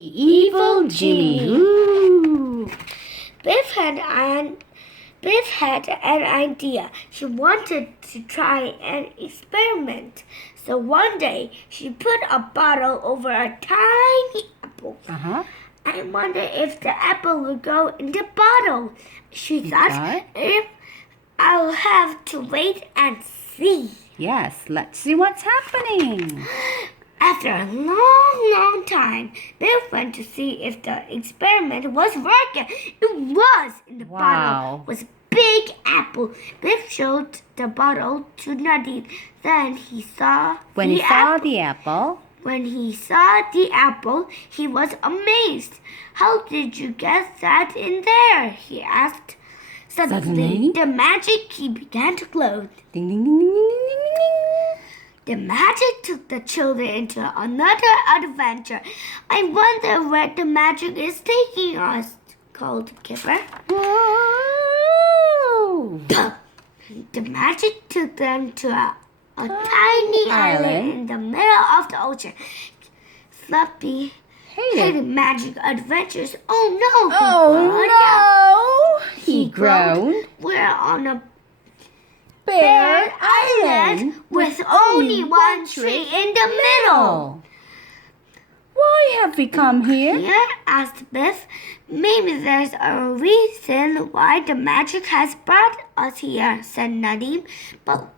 Evil Genie. Ooh. Biff had an idea. She wanted to try an experiment. So one day she put a bottle over a tiny apple. I wonder if the apple would go in the bottle. She thought, if I'll have to wait and see. Yes, let's see what's happening. After a long time, Biff went to see if the experiment was working. It was. In the bottle was a big apple. Biff showed the bottle to Nadine. Then he saw When he saw the apple, he was amazed. How did you get that in there? He asked. Suddenly, the magic key began to glow. Ding, ding, ding, ding, ding, ding, ding, ding. The magic took the children into another adventure. I wonder where the magic is taking us, called Kipper. Whoa! The magic took them to a tiny island in the middle of the ocean. Fluffy hated magic adventures. Oh no! He groaned. We're on a bare island with only one tree in the middle. Why have we come here? Yeah, asked Biff. Maybe there's a reason why the magic has brought us here, said Nadim. But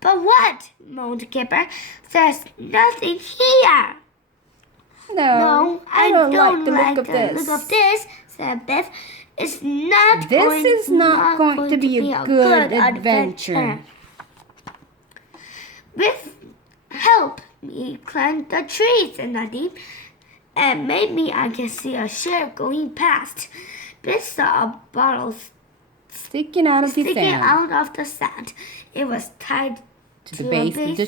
what? Moaned Kipper. There's nothing here. No, I don't like the look of this, said Biff. This is not going to be a good adventure. Biff, help me climb the trees, said Nadim, and maybe I can see a ship going past. Biff saw a bottle sticking out of the sand. It was tied to the base of the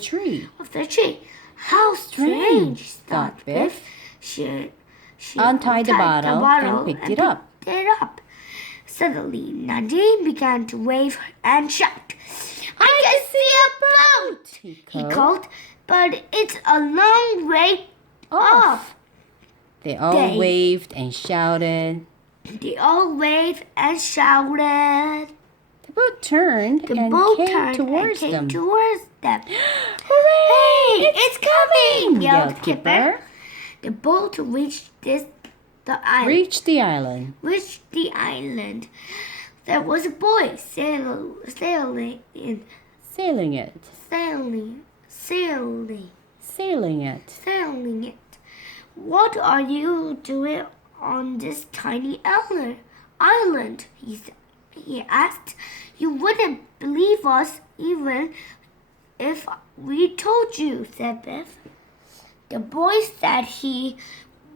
tree. How strange, thought Biff. She untied the bottle and picked it up. Suddenly, Nadine began to wave and shout. I can see a boat, he called, but it's a long way off. They all waved and shouted. The boat turned and came towards them. Hooray! It's coming! Yelled Kipper. The boat reached the island. There was a boy sailing it. What are you doing on this tiny island? He asked. You wouldn't believe us even if we told you, said Biff. The boy said he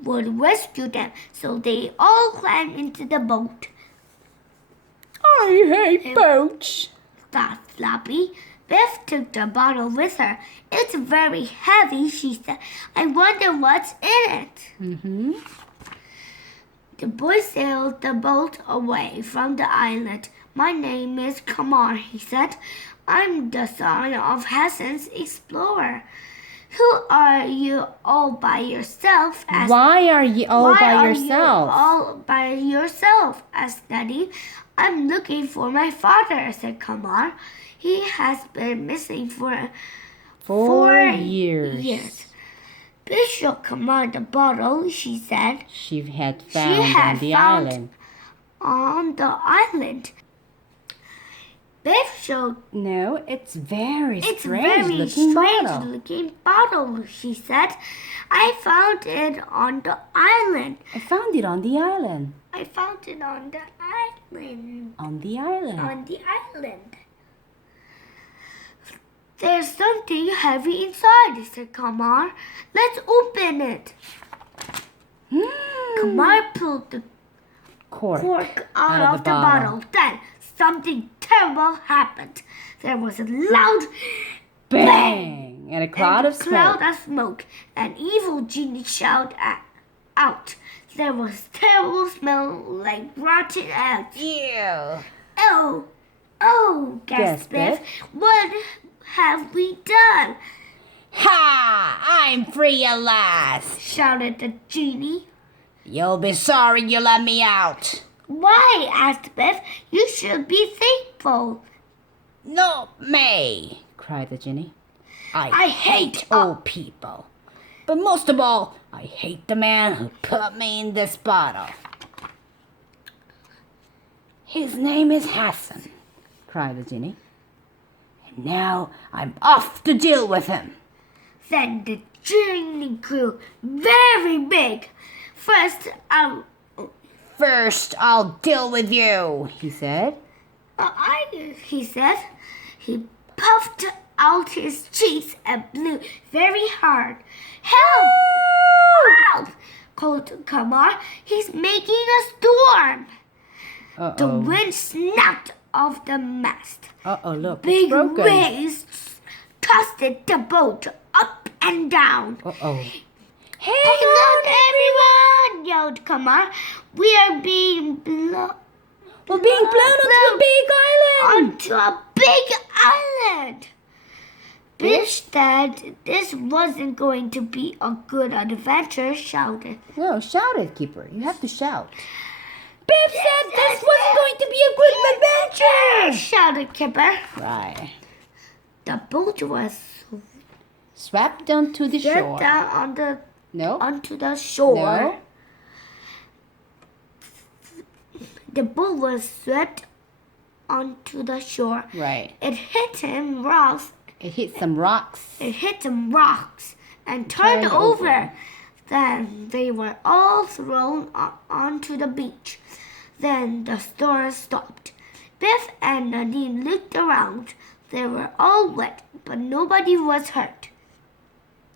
would rescue them, so they all climbed into the boat. I hate boats, thought Floppy. Biff took the bottle with her. It's very heavy, she said. I wonder what's in it. The boy sailed the boat away from the island. My name is Kamar, he said. I'm the son of Hassan's explorer. Who are you all by yourself? Why are you all by yourself? Asked Daddy. I'm looking for my father, said Kamar. He has been missing for 4 years. Biff showed Kamar the bottle, she said. She had found on the island. Biff showed... No, it's very strange looking bottle, she said. I found it on the island. There's something heavy inside, said Kamar. Let's open it. Kamar pulled the cork out of the bottle. Then something terrible happened. There was a loud bang and a cloud of smoke. An evil genie shouted out. There was a terrible smell like rotten eggs. Ew. Oh, gasped Biff. What have we done? Ha! I'm free at last, shouted the genie. You'll be sorry you let me out. Why? Asked Biff. You should be thankful. Not me, cried the genie. I hate old people. But most of all, I hate the man who put me in this bottle. His name is Hassan, cried the genie. And now I'm off to deal with him. Then the genie grew very big. First, I'll deal with you, he said. He said. He puffed out his cheeks and blew very hard. Help! Help! Called Kamar. He's making a storm. Uh-oh. The wind snapped off the mast. Look, Big it's broken. waves tossed the boat up and down. Hey, look, everyone! Yelled Kamar. We are being blown. We're being blown onto a big island. Onto a big island. Biff said this wasn't going to be a good adventure, shouted. No, shout it, Keeper. You have to shout. Biff said this wasn't going to be a good adventure, shouted Kipper. Right. The boat was swept onto the shore. Down onto the shore. No. The boat was swept onto the shore. Right. It hit some rocks. It hit some rocks And turned over. Then they were all thrown onto the beach. Then the storm stopped. Biff and Nadine looked around. They were all wet, but nobody was hurt.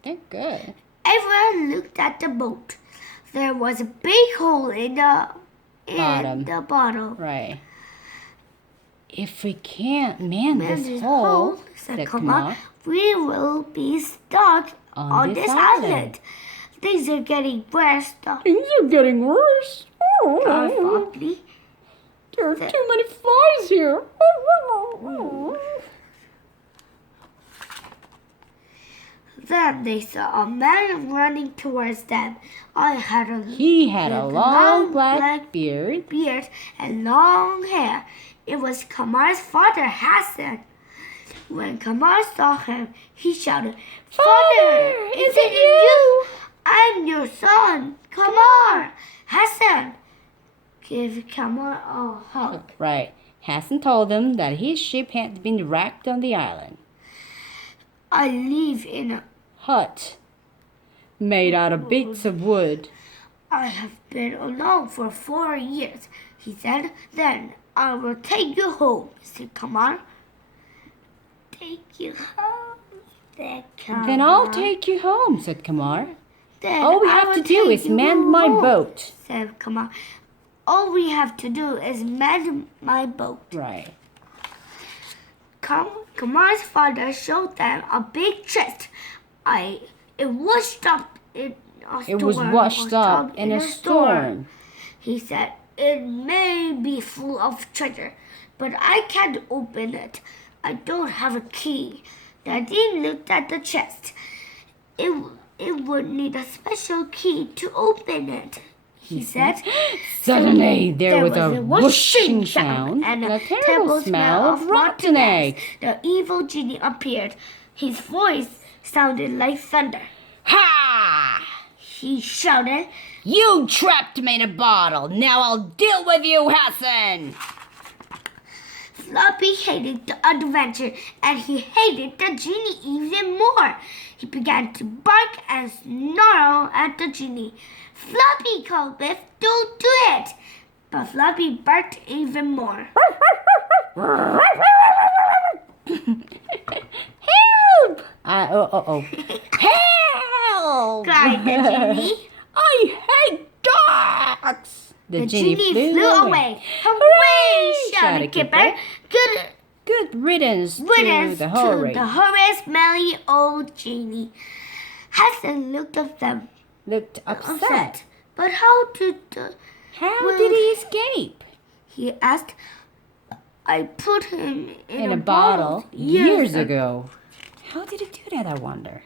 Good. Everyone looked at the boat. There was a big hole in the bottom. Right. If we can't man this hole, said Kamar, we will be stuck on this island. Things are getting worse. Things are getting worse. Floppy. There are too many flies here. Then they saw a man running towards them. He had a long black beard and long hair. It was Kamar's father, Hassan. When Kamar saw him, he shouted, Father, is it you? I'm your son, Kamar. Hassan, give Kamar a hug. Right. Hassan told him that his ship had been wrecked on the island. I live in a hut made out of bits of wood. I have been alone for 4 years, he said. Then I will take you home, said Kamar. Take you home, said Kamar. Then I'll take you home, said Kamar. Then all we have to do is mend my boat, said Kamar. All we have to do is mend my boat. Right. Kamar's father showed them a big chest. It was washed up in a storm. He said, it may be full of treasure, but I can't open it. I don't have a key. Nadine looked at the chest. It would need a special key to open it, he said. Suddenly there was a whooshing sound and a terrible smell of rotten eggs. The evil genie appeared. His voice sounded like thunder. Ha! He shouted. You trapped me in a bottle. Now I'll deal with you, Hassan. Floppy hated the adventure, and he hated the genie even more. He began to bark and snarl at the genie. Floppy, called Biff, don't do it. But Floppy barked even more. Help! Help! Cried the genie. I hate dogs! The genie flew away. Hooray! Shouted Kipper. Good riddance to the hurry, smelly old genie. Hassan looked at them. Looked upset. But how did he escape? He asked. I put him in a bottle years ago. How did he do that, I wonder?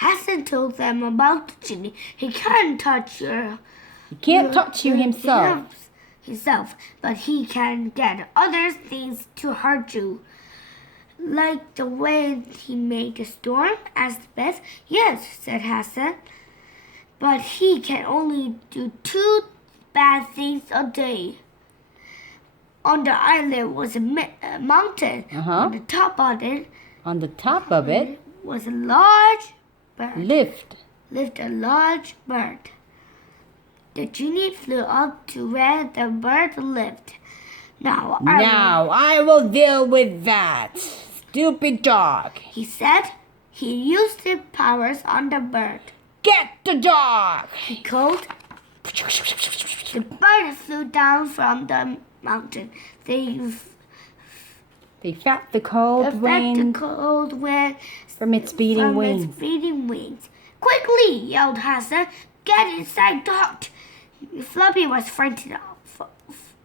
Hassan told them about the genie. He can't touch you himself, but he can get other things to hurt you. Like the way he made the storm, asked Beth. Yes, said Hassan. But he can only do 2 bad things a day. On the island was a mountain. On the top of it was a large bird. Lift a large bird. The genie flew up to where the bird lived. Now I will deal with that. Stupid dog, he said. He used his powers on the bird. Get the dog, he called. The bird flew down from the mountain. They felt the cold wind from its beating wings. Quickly, yelled Hassan. Get inside the hut. Floppy was frightened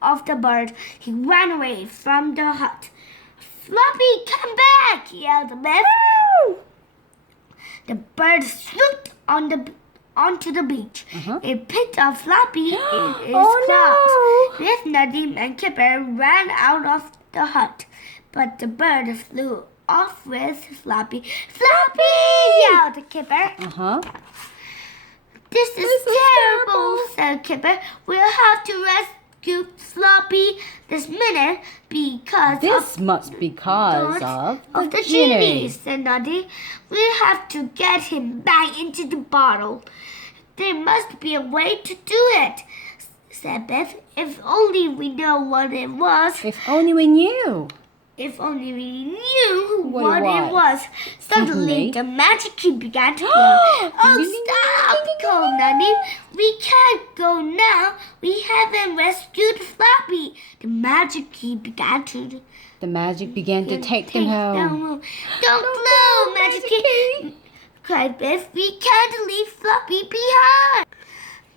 of the bird. He ran away from the hut. Floppy, come back, yelled Beth. The bird swooped onto the beach. It picked up Floppy in its claws. Beth, Nadim, and Kipper ran out of the hut, but the bird flew off with Floppy. Floppy! Yelled Kipper. This is terrible, said Kipper. We'll have to rescue Floppy this minute because of the genie, said Noddy. We'll have to get him back into the bottle. There must be a way to do it, said Beth. If only we know what it was. If only we knew. If only we knew what it was. Suddenly, the magic key began to glow. Stop, called Noddy. We can't go now. We haven't rescued Floppy. The magic began to take them home. Don't blow, magic key, cried Beth. We can't leave Floppy behind.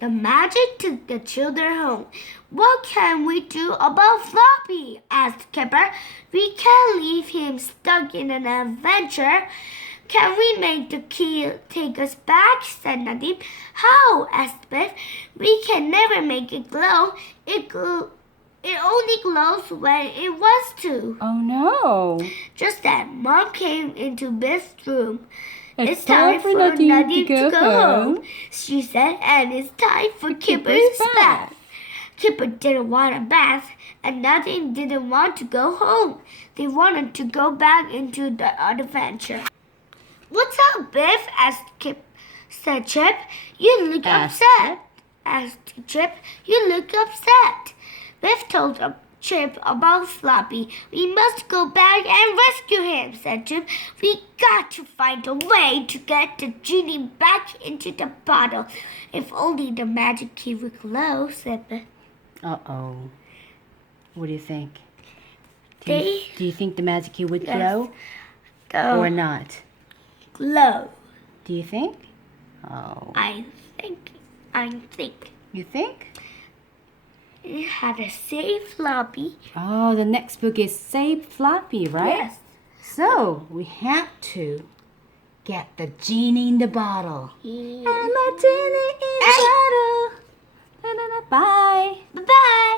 The magic took the children home. What can we do about Floppy? Asked Kipper. We can't leave him stuck in an adventure. Can we make the key take us back? Said Nadim. How? Asked Beth. We can never make it glow. It only glows when it wants to. Oh no. Just then, Mom came into Beth's room. It's time for Nadim to go home, she said, and it's time for Kipper's bath. Kipper didn't want a bath, and Nadim didn't want to go home. They wanted to go back into the adventure. What's up, Biff? said Chip. You look upset. Asked Chip. You look upset. Biff told Chip about Floppy. We must go back and rescue him, said Chip. We got to find a way to get the genie back into the bottle. If only the magic key would glow, said Biff. Uh-oh. What do you think? Do you think the magic key would glow? Or not? Glow. Do you think? Oh. I think. You think? It had to save Floppy. Oh, the next book is Save Floppy, right? Yes. So, we have to get the genie in the bottle. Yeah. I'm a genie in the bottle. Bye. Bye-bye.